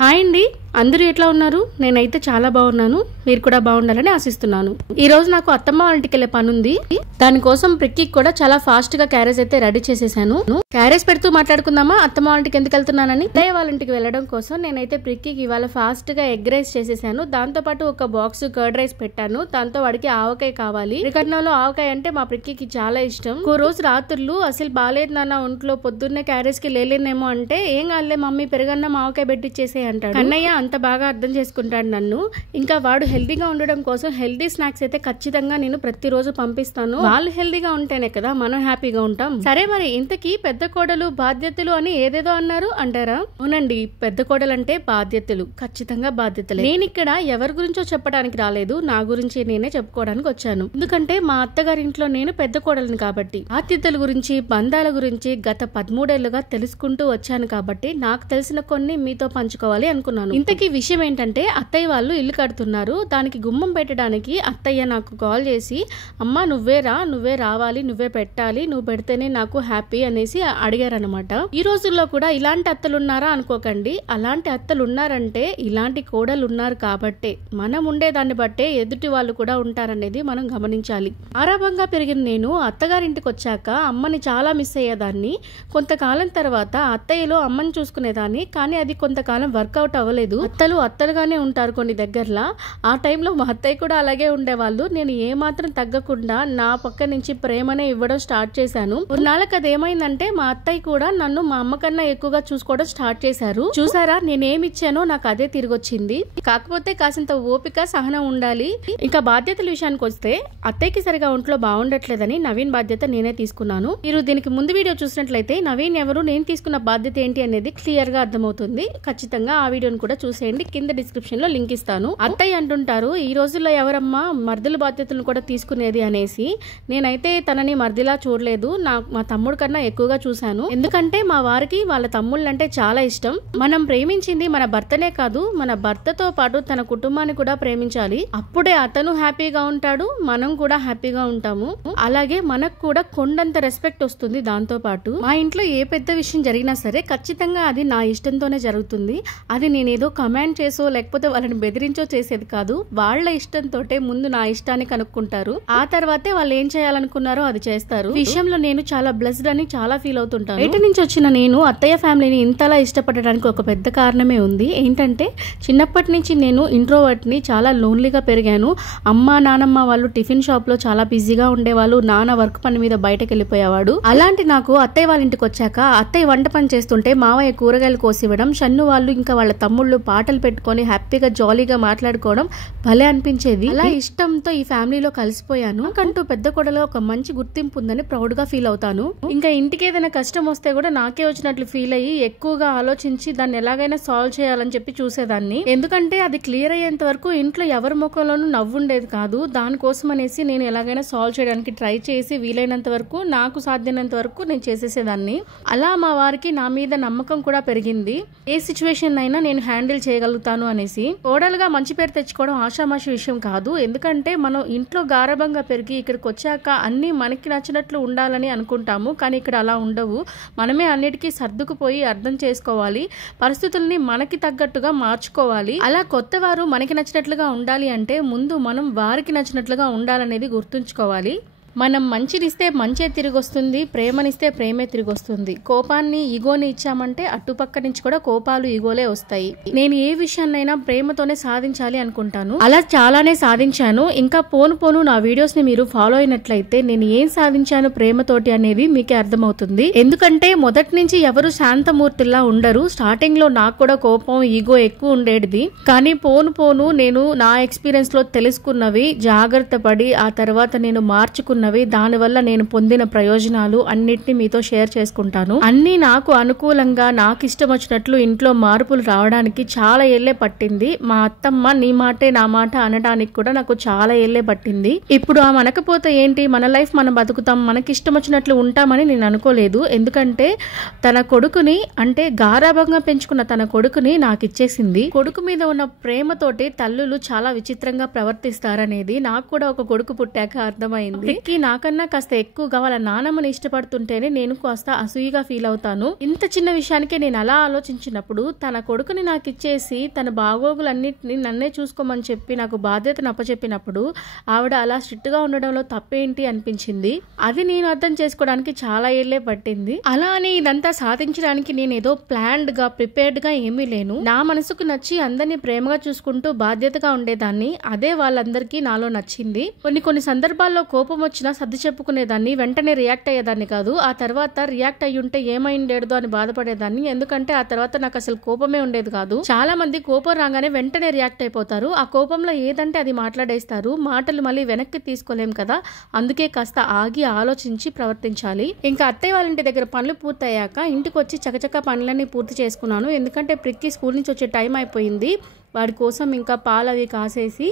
Hi అండి, అందరూ ఎట్లా ఉన్నారు? నేనైతే చాలా బాగున్నాను. మీరు కూడా బాగుండాలని ఆశిస్తున్నాను. ఈ రోజు నాకు అత్తమ్మ వాళ్ళ ఇంటికి వెళ్ళే పని ఉంది. దానికోసం ప్రిక్కి కూడా చాలా ఫాస్ట్ గా క్యారేజ్ అయితే రెడీ చేసేసాను. క్యారేజ్ పెడుతూ మాట్లాడుకుందామా అత్తమ్మ వాళ్ళ ఇంటికి ఎందుకు వెళ్తున్నానని. అత్తయ్య వాళ్ళ ఇంటికి వెళ్ళడం కోసం నేనైతే ప్రిక్కికి ఇవాళ ఫాస్ట్ గా ఎగ్ రైస్ చేసేసాను. దాంతో పాటు ఒక బాక్స్ కర్డ్ రైస్ పెట్టాను. దాంతో వాడికి ఆవకాయ కావాలి. శ్రీకట్నంలో ఆవకాయ అంటే మా ప్రిక్కికి చాలా ఇష్టం. ఒక రోజు రాత్రులు అసలు బాలేదు నాన్న ఒంట్లో, పొద్దున్నే క్యారేజ్ కి లేలేనేమో అంటే ఏం కాలే మమ్మీ పెరుగన్నం ఆవకాయ పెట్టిచ్చేసే అంటాడు. అన్నయ్య అంత బాగా అర్థం చేసుకుంటాడు నన్ను. ఇంకా వాడు హెల్దీగా ఉండడం కోసం హెల్దీ స్నాక్స్ అయితే ఖచ్చితంగా నేను ప్రతిరోజు పంపిస్తాను. వాళ్ళు హెల్దీగా ఉంటేనే కదా మనం హ్యాపీగా ఉంటాం. సరే మరి ఇంతకీ పెద్ద కోడలు బాధ్యతలు అని ఏదేదో అన్నారు అంటారా? అవునండి, పెద్ద కోడలు అంటే బాధ్యతలు, ఖచ్చితంగా బాధ్యతలే. నేను ఇక్కడ ఎవరి గురించో చెప్పడానికి రాలేదు, నా గురించి నేనే చెప్పుకోవడానికి వచ్చాను. ఎందుకంటే మా అత్తగారి ఇంట్లో నేను పెద్ద కోడలిని కాబట్టి బాధ్యతల గురించి బంధాల గురించి గత 13 ఏళ్లుగా తెలుసుకుంటూ వచ్చాను కాబట్టి నాకు తెలిసిన కొన్ని మీతో పంచుకోవాలి అనుకున్నాను. ఇంతకీ విషయం ఏంటంటే అత్తయ్య వాళ్ళు ఇల్లు కడుతున్నారు. దానికి గుమ్మం పెట్టడానికి అత్తయ్య నాకు కాల్ చేసి అమ్మ నువ్వే రావాలి, నువ్వే పెట్టాలి, నువ్వు పెడితేనే నాకు హ్యాపీ అనేసి అడిగారనమాట. ఈ రోజుల్లో కూడా ఇలాంటి అత్తలు ఉన్నారా అనుకోకండి. అలాంటి అత్తలు ఉన్నారంటే ఇలాంటి కోడలు ఉన్నారు కాబట్టే, మనం ఉండేదాన్ని బట్టే ఎదుటి వాళ్ళు కూడా ఉంటారనేది మనం గమనించాలి. ఆరాభంగా పెరిగిన నేను అత్తగారింటికి వచ్చాక అమ్మని చాలా మిస్ అయ్యేదాన్ని. కొంతకాలం తర్వాత అత్తయ్యలో అమ్మని చూసుకునేదాన్ని. కానీ అది కొంతకాలం వర్కౌట్ అవ్వలేదు. అత్తలుగానే ఉంటారు కొన్ని దగ్గరలా. ఆ టైంలో మా అత్తయ్య కూడా అలాగే ఉండేవాళ్ళు. నేను ఏమాత్రం తగ్గకుండా నా పక్క నుంచి ప్రేమనే ఇవ్వడం స్టార్ట్ చేశాను. కొన్నాళ్ళకి అది ఏమైందంటే మా అత్తయ్య కూడా నన్ను మా అమ్మ కన్నా ఎక్కువగా చూసుకోవడం స్టార్ట్ చేశారు. చూసారా, నేనేమిచ్చానో నాకు అదే తిరిగి వచ్చింది. కాకపోతే కాసింత ఓపిక సహనం ఉండాలి. ఇంకా బాధ్యతల విషయానికి వస్తే అత్తయ్యకి సరిగా ఒంట్లో బాగుండట్లేదని నవీన్ బాధ్యత నేనే తీసుకున్నాను. మీరు దీనికి ముందు వీడియో చూసినట్లయితే నవీన్ ఎవరు, నేను తీసుకున్న బాధ్యత ఏంటి అనేది క్లియర్ గా అర్థమవుతుంది. ఖచ్చితంగా ఆ వీడియోని కూడా చూసేయండి, కింద డిస్క్రిప్షన్ లో లింక్ ఇస్తాను. అత్తయ్య అంటుంటారు ఈ రోజుల్లో ఎవరమ్మా మర్దుల బాధ్యతలను కూడా తీసుకునేది అనేసి. నేనైతే తనని మర్దిలా చూడలేదు, మా తమ్ముడు కన్నా ఎక్కువగా చూశాను. ఎందుకంటే మా వారికి వాళ్ళ తమ్ముళ్ళంటే చాలా ఇష్టం. మనం ప్రేమించింది మన భర్తనే కాదు, మన భర్తతో పాటు తన కుటుంబాన్ని కూడా ప్రేమించాలి. అప్పుడే అతను హ్యాపీగా ఉంటాడు, మనం కూడా హ్యాపీగా ఉంటాము. అలాగే మనకు కూడా కొండంత రెస్పెక్ట్ వస్తుంది. దాంతో పాటు మా ఇంట్లో ఏ పెద్ద విషయం జరిగినా సరే ఖచ్చితంగా అది నా ఇష్టంతోనే జరుగుతుంది. అది నేనేదో కమాండ్ చేసో లేకపోతే వాళ్ళని బెదిరించో చేసేది కాదు. వాళ్ళ ఇష్టంతో ముందు నా ఇష్టాన్ని కనుక్కుంటారు. ఆ తర్వాతే వాళ్ళు ఏం చేయాలనుకున్నారో అది చేస్తారు. ఈ విషయంలో నేను చాలా బ్లెస్డ్ అని చాలా ఫీల్ అవుతుంటాను. బయట నుంచి వచ్చిన నేను అత్తయ్య ఫ్యామిలీని ఇంతలా ఇష్టపడడానికి ఒక పెద్ద కారణమే ఉంది. ఏంటంటే చిన్నప్పటి నుంచి నేను ఇంట్రోవర్ట్ ని, చాలా లోన్లీగా పెరిగాను. అమ్మ నానమ్మ వాళ్ళు టిఫిన్ షాప్ లో చాలా బిజీగా ఉండేవాళ్ళు. నాన్న వర్క్ పని మీద బయటకు వెళ్ళిపోయేవాడు. అలాంటి నాకు అత్తయ్య వాళ్ళ ఇంటికి వచ్చాక అత్తయ్య వంట పని చేస్తుంటే మావయ్య కూరగాయలు కోసివ్వడం, షన్ను వాళ్ళు ఇంకా వాళ్ళ తమ్ముళ్ళు పాటలు పెట్టుకొని హ్యాపీగా జాలీగా మాట్లాడుకోవడం భలే అనిపించేది. అలా ఇష్టంతో ఈ ఫ్యామిలీలో కలిసిపోయాను. నాకంటూ పెద్ద కోడలో ఒక మంచి గుర్తింపు ఉందని ప్రౌడ్ గా ఫీల్ అవుతాను. ఇంకా ఇంటికి ఏదైనా కష్టం వస్తే కూడా నాకే వచ్చినట్లు ఫీల్ అయ్యి ఎక్కువగా ఆలోచించి దాన్ని ఎలాగైనా సాల్వ్ చేయాలని చెప్పి చూసేదాన్ని. ఎందుకంటే అది క్లియర్ అయ్యేంత వరకు ఇంట్లో ఎవరి ముఖంలోనూ నవ్వుండేది కాదు. దానికోసం అనేసి నేను ఎలాగైనా సాల్వ్ చేయడానికి ట్రై చేసి వీలైనంత వరకు, నాకు సాధ్యమైనంత వరకు నేను చేసేసేదాన్ని. అలా మా వారికి నా మీద నమ్మకం కూడా పెరిగింది. ఏ సిచ్యువేషన్ అయినా నేను హ్యాండిల్ చేయగలుగుతాను అనేసి. కోడలుగా మంచి పేరు తెచ్చుకోవడం ఆషామాషి విషయం కాదు. ఎందుకంటే మనం ఇంట్లో గారభంగా పెరిగి ఇక్కడికి వచ్చాక అన్ని మనకి నచ్చినట్లు ఉండాలని అనుకుంటాము. కానీ ఇక్కడ అలా ఉండవు. మనమే అన్నిటికీ సర్దుకుపోయి అర్థం చేసుకోవాలి. పరిస్థితుల్ని మనకి తగ్గట్టుగా మార్చుకోవాలి. అలా కొత్త వారు మనకి నచ్చినట్లుగా ఉండాలి అంటే ముందు మనం వారికి నచ్చినట్లుగా ఉండాలనేది గుర్తుంచుకోవాలి. మనం మంచినిస్తే మంచే తిరిగి వస్తుంది, ప్రేమనిస్తే ప్రేమే తిరిగి వస్తుంది. కోపాన్ని, ఈగోని ఇచ్చామంటే అటుపక్క నుంచి కూడా కోపాలు, ఈగోలే వస్తాయి. నేను ఏ విషయాన్నైనా ప్రేమతోనే సాధించాలి అనుకుంటాను. అలా చాలానే సాధించాను. ఇంకా పోను నా వీడియోస్ ని మీరు ఫాలో అయినట్లయితే నేను ఏం సాధించాను ప్రేమతోటి అనేది మీకే అర్థమవుతుంది. ఎందుకంటే మొదటి నుంచి ఎవరు శాంతమూర్తిలా ఉండరు. స్టార్టింగ్ లో నాకు కూడా కోపం, ఈగో ఎక్కువ ఉండేది. కానీ పోను నేను నా ఎక్స్పీరియన్స్ లో తెలుసుకున్నవి, జాగ్రత్త పడి ఆ తర్వాత నేను మార్చుకున్న దానివల్ల నేను పొందిన ప్రయోజనాలు అన్నిటిని మీతో షేర్ చేసుకుంటాను. అన్ని నాకు అనుకూలంగా, నాకు ఇష్టం వచ్చినట్లు ఇంట్లో మార్పులు రావడానికి చాలా ఏళ్లే పట్టింది. మా అత్తమ్మ నీ మాటే నా మాట అనడానికి కూడా నాకు చాలా ఏళ్లే పట్టింది. ఇప్పుడు ఆ మనకపోతే ఏంటి, మన లైఫ్ మనం బతుకుతాం, మనకి ఇష్టం వచ్చినట్లు ఉంటామని నేను అనుకోలేదు. ఎందుకంటే తన కొడుకుని, అంటే గారాభంగా పెంచుకున్న తన కొడుకుని నాకు ఇచ్చేసింది. కొడుకు మీద ఉన్న ప్రేమతోటి తల్లులు చాలా విచిత్రంగా ప్రవర్తిస్తారనేది నాకు కూడా ఒక కొడుకు పుట్టాక అర్థమైంది. నాకన్నా కాస్త ఎక్కువగా వాళ్ళ నానమ్మని ఇష్టపడుతుంటేనే నేను కాస్త అసూయగా ఫీల్ అవుతాను. ఇంత చిన్న విషయానికే నేను అలా ఆలోచించినప్పుడు తన కొడుకుని నాకు ఇచ్చేసి తన బాగోగులన్నింటినీ నన్నే చూసుకోమని చెప్పి నాకు బాధ్యతను అప్పచెప్పినప్పుడు ఆవిడ అలా స్ట్రిక్ట్ గా ఉండడంలో తప్పేంటి అనిపించింది. అది నేను అర్థం చేసుకోవడానికి చాలా ఏళ్లే పట్టింది. అలా అని ఇదంతా సాధించడానికి నేను ఏదో ప్లాన్డ్ గా ప్రిపేర్డ్ గా ఏమీ లేను. నా మనసుకు నచ్చి అందరినీ ప్రేమగా చూసుకుంటూ బాధ్యతగా ఉండేదాన్ని. అదే వాళ్ళందరికీ నాలో నచ్చింది. కొన్ని సందర్భాల్లో కోపం వచ్చినా సర్ది చెప్పుకునేదాన్ని, వెంటనే రియాక్ట్ అయ్యేదాన్ని కాదు. ఆ తర్వాత రియాక్ట్ అయ్యుంటే ఏమైండేదో అని బాధపడేదాన్ని. ఎందుకంటే ఆ తర్వాత నాకు అసలు కోపమే ఉండేది కాదు. చాలా మంది కోపం రాగానే వెంటనే రియాక్ట్ అయిపోతారు. ఆ కోపంలో ఏదంటే అది మాట్లాడేస్తారు. మాటలు మళ్ళీ వెనక్కి తీసుకోలేం కదా, అందుకే కాస్త ఆగి ఆలోచించి ప్రవర్తించాలి. ఇంకా అత్తయ్య వాళ్ళ ఇంటి దగ్గర పనులు పూర్తయ్యాక ఇంటికి వచ్చి చకచక పనులన్నీ పూర్తి చేసుకున్నాను. ఎందుకంటే ప్రిక్కి స్కూల్ నుంచి వచ్చే టైం అయిపోయింది. వాడి కోసం ఇంకా పాలు అవి కాసేసి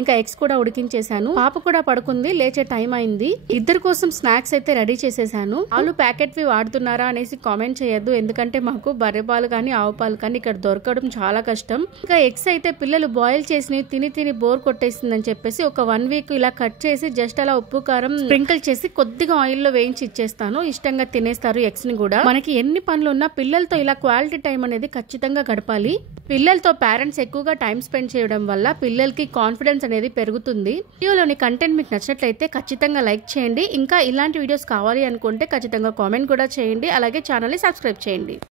ఇంకా ఎగ్స్ కూడా ఉడికించేశాను. పాప కూడా పడుకుంది, లేచే టైం అయింది. ఇద్దరి కోసం స్నాక్స్ అయితే రెడీ చేసేసాను. పాలు ప్యాకెట్వి వాడుతున్నారా అనేసి కామెంట్ చేయొద్దు, ఎందుకంటే మాకు బర్రె పాలు కానీ ఆవు పాలు కానీ ఇక్కడ దొరకడం చాలా కష్టం. ఇంకా ఎగ్స్ అయితే పిల్లలు బాయిల్ చేసి తిని బోర్ కొట్టేసిందని చెప్పేసి ఒక 1 వీక్ ఇలా కట్ చేసి జస్ట్ అలా ఉప్పు కారం స్ప్రింకిల్ చేసి కొద్దిగా ఆయిల్ లో వేయించి ఇచ్చేస్తాను. ఇష్టంగా తినేస్తారు ఎగ్స్ ని కూడా. మనకి ఎన్ని పనులు ఉన్నా పిల్లలతో ఇలా క్వాలిటీ టైం అనేది ఖచ్చితంగా గడపాలి. పిల్లలతో పేరెంట్స్ ఎక్కువగా టైం స్పెండ్ చేయడం వల్ల పిల్లలకి కాన్ఫిడెన్స్ అనేది పెరుగుతుంది. వీడియోలోని కంటెంట్ మీకు నచ్చినట్లయితే ఖచ్చితంగా లైక్ చేయండి. ఇంకా ఇలాంటి వీడియోస్ కావాలి అనుకుంటే ఖచ్చితంగా కామెంట్ కూడా చేయండి. అలాగే ఛానల్ ని సబ్స్క్రైబ్ చేయండి.